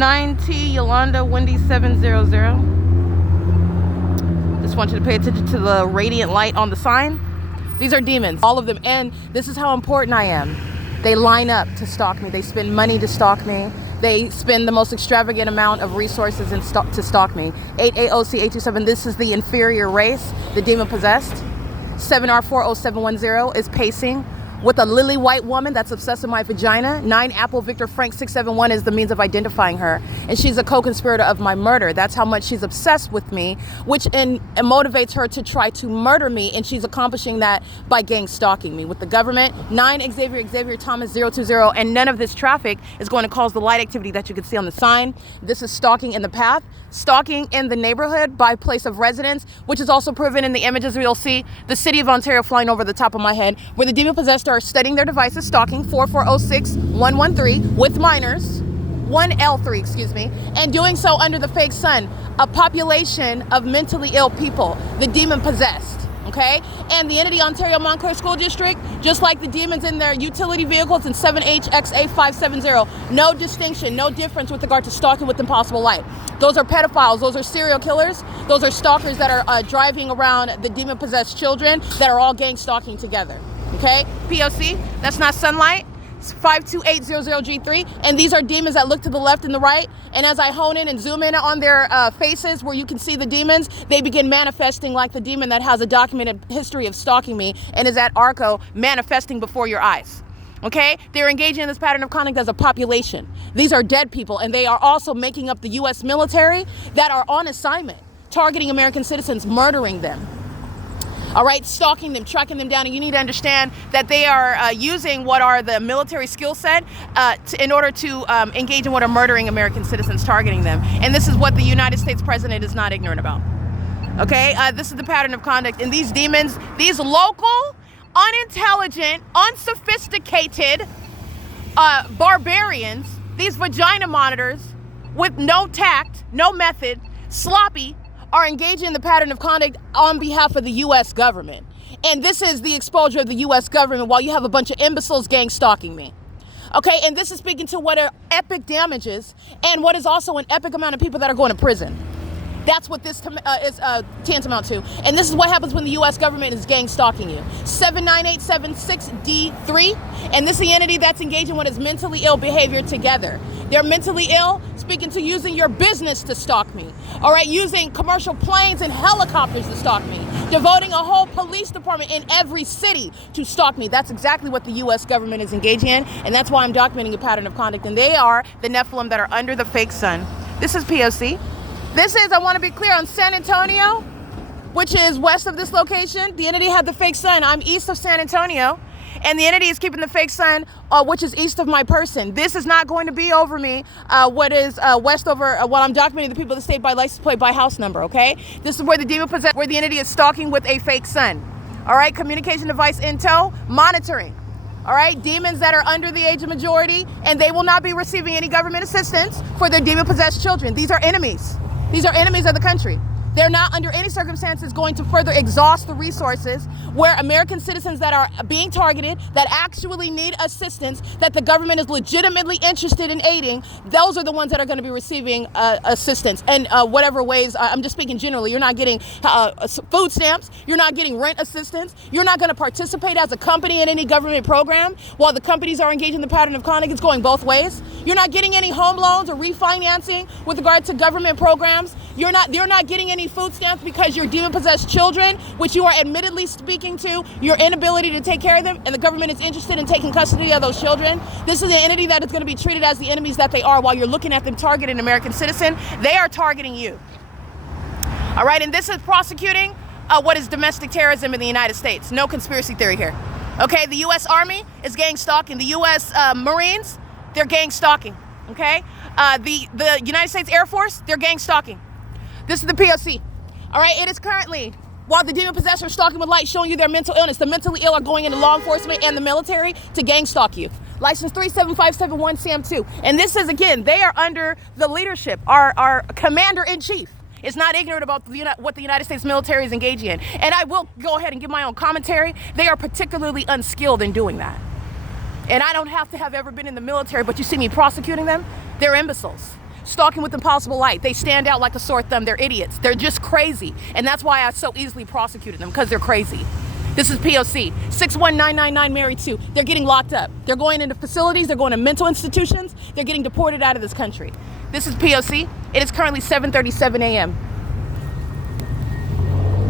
9T Yolanda Wendy 700. Just want you to pay attention to the radiant light on the sign. These are demons, all of them. And this is how important I am. They line up to stalk me. They spend money to stalk me. They spend the most extravagant amount of resources to stalk me. 8AOC 827, this is the inferior race, the demon possessed. 7R40710 is pacing with a lily white woman that's obsessed with my vagina. 9 Apple Victor Frank 671 is the means of identifying her. And she's a co-conspirator of my murder. That's how much she's obsessed with me, which motivates her to try to murder me. And she's accomplishing that by gang stalking me with the government. 9 Xavier Thomas 020. And none of this traffic is going to cause the light activity that you can see on the sign. This is stalking in the path. Stalking in the neighborhood by place of residence, which is also proven in the images you'll see. The city of Ontario flying over the top of my head, where the demon possessed are studying their devices, stalking 4406113 with minors, 1L3, excuse me, and doing so under the fake sun, a population of mentally ill people, the demon possessed. Okay, and the entity Ontario Montclair School District, just like the demons in their utility vehicles in 7HXA570, no distinction, no difference with regard to stalking with impossible light. Those are pedophiles, those are serial killers, those are stalkers that are driving around the demon-possessed children that are all gang stalking together. Okay, P.O.C, that's not sunlight. 52800G3, and these are demons that look to the left and the right, and as I hone in and zoom in on their faces where you can see the demons, they begin manifesting like the demon that has a documented history of stalking me and is at Arco manifesting before your eyes. Okay, they're engaging in this pattern of conduct as a population. These are dead people, and they are also making up the U.S. military that are on assignment, targeting American citizens, murdering them. All right, stalking them, tracking them down, and you need to understand that they are using what are the military skill set in order to engage in what are murdering American citizens, targeting them. And this is what the United States president is not ignorant about. Okay, this is the pattern of conduct. And these demons, these local, unintelligent, unsophisticated barbarians, these vagina monitors with no tact, no method, sloppy, are engaging in the pattern of conduct on behalf of the U.S. government. And this is the exposure of the U.S. government while you have a bunch of imbeciles gang stalking me. Okay, and this is speaking to what are epic damages and what is also an epic amount of people that are going to prison. That's what this is tantamount to. And this is what happens when the U.S. government is gang stalking you. 79876D3, and this is the entity that's engaging what is mentally ill behavior together. They're mentally ill, speaking to using your business to stalk me. All right, using commercial planes and helicopters to stalk me. Devoting a whole police department in every city to stalk me. That's exactly what the U.S. government is engaging in, and that's why I'm documenting a pattern of conduct. And they are the Nephilim that are under the fake sun. This is P.O.C. This is, I want to be clear, on San Antonio, which is west of this location. The entity had the fake sun. I'm east of San Antonio, and the entity is keeping the fake sun, which is east of my person. This is not going to be over me, what is west over, while I'm documenting the people of the state by license plate, by house number, okay? This is where the demon possessed, where the entity is stalking with a fake sun. All right, communication device in tow, monitoring. All right, demons that are under the age of majority, and they will not be receiving any government assistance for their demon-possessed children. These are enemies. These are enemies of the country. They're not under any circumstances going to further exhaust the resources where American citizens that are being targeted, that actually need assistance, that the government is legitimately interested in aiding, those are the ones that are going to be receiving assistance. And whatever ways, I'm just speaking generally, you're not getting food stamps, you're not getting rent assistance, you're not going to participate as a company in any government program. While the companies are engaged in the pattern of conduct, it's going both ways. You're not getting any home loans or refinancing with regard to government programs. You're not getting any food stamps because you're demon-possessed children, which you are admittedly speaking to your inability to take care of them, and the government is interested in taking custody of those children. This is an entity that is going to be treated as the enemies that they are. While you're looking at them targeting an American citizen, they are targeting you. All right, and this is prosecuting what is domestic terrorism in the United States. No conspiracy theory here. Okay, the U.S. Army is gang stalking. The U.S. Marines, they're gang stalking. Okay, the United States Air Force, they're gang stalking. This is the P.O.C. All right, it is currently, while the demon possessor is stalking with light, showing you their mental illness. The mentally ill are going into law enforcement and the military to gang stalk you. License 37571 SAM2. And this is, again, they are under the leadership. Our commander-in-chief is not ignorant about what the United States military is engaging in. And I will go ahead and give my own commentary. They are particularly unskilled in doing that. And I don't have to have ever been in the military, but you see me prosecuting them, they're imbeciles. stalking with impossible light. They stand out like a sore thumb. They're idiots. They're just crazy. And that's why I so easily prosecuted them, because they're crazy. This is P.O.C. 61999 married to. They're getting locked up. They're going into facilities. They're going to mental institutions. They're getting deported out of this country. This is P.O.C. It is currently 7:37 a.m.